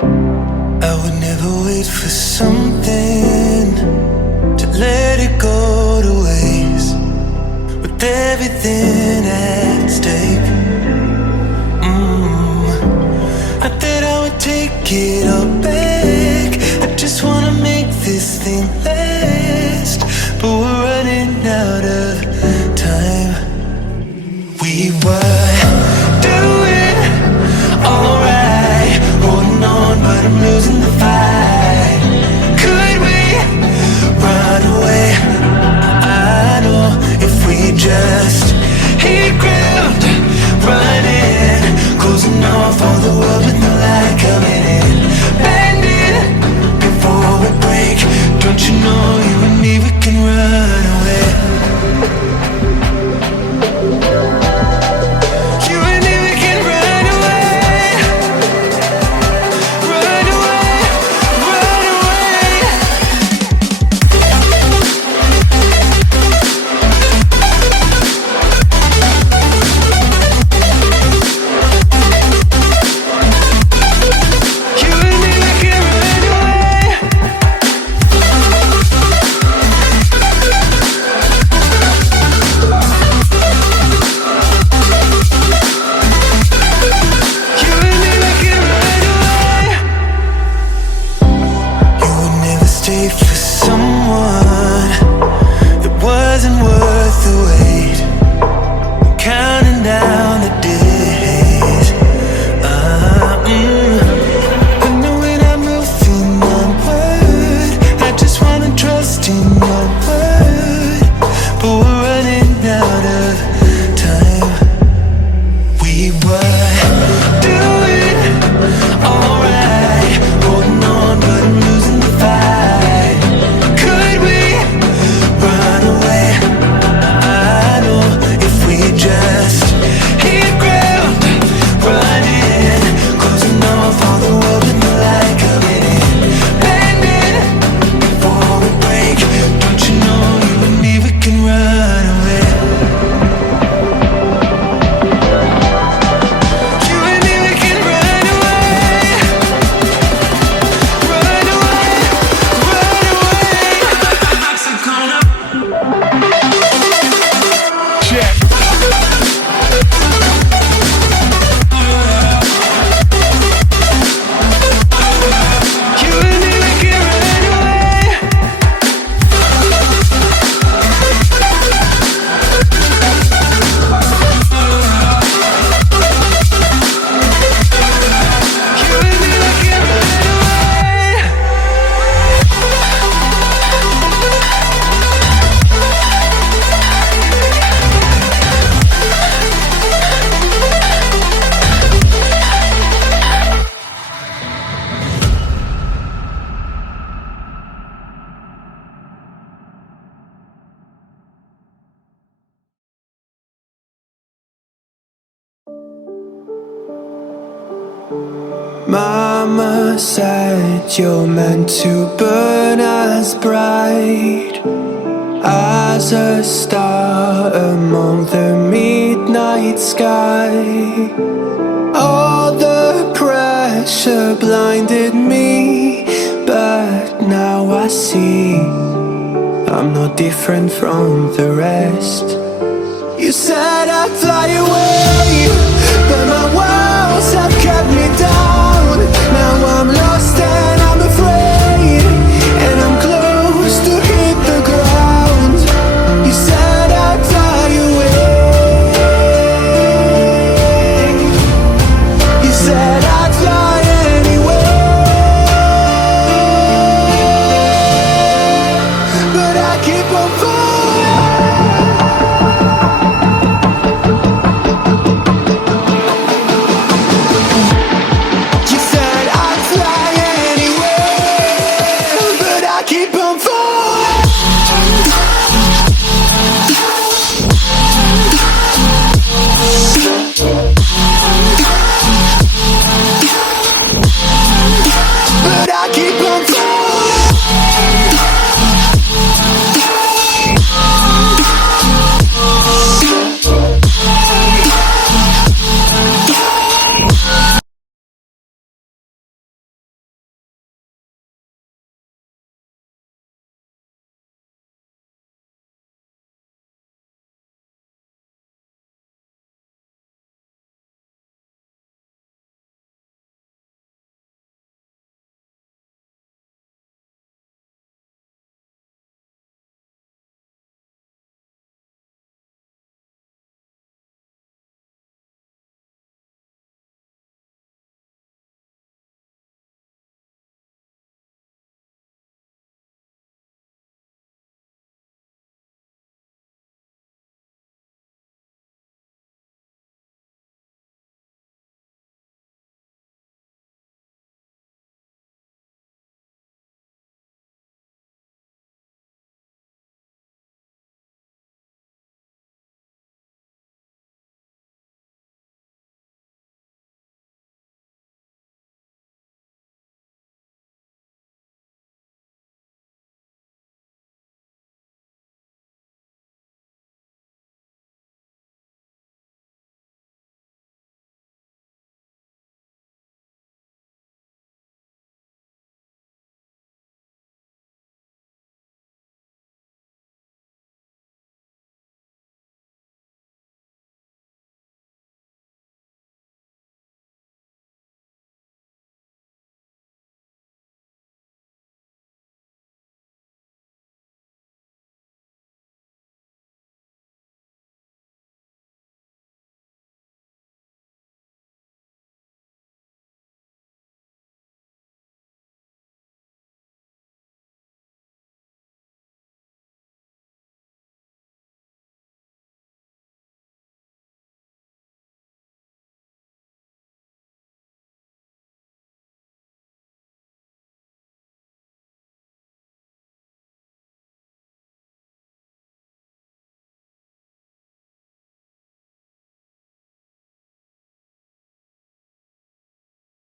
I would never wait for something to let it go to waste, with everything at stake. I thought I would take it all back. I just wanna make this thing last, but we're running out of time. We were doing alright, holding on, but I'm losing the fight. Could we run away? I know if we just hit ground, running, closing off all the world with no light coming in, bending before we break. Don't you know you and me, we can run away. Mama said you're meant to burn as bright as a star among the midnight sky. All the pressure blinded me, but now I see I'm no different from the rest. You said I'd fly away, but my walls have kept me down. Now I'm lost and I'm afraid, and I'm close to hit the ground. You said I'd fly away. You said I'd fly anyway, but I keep on flying.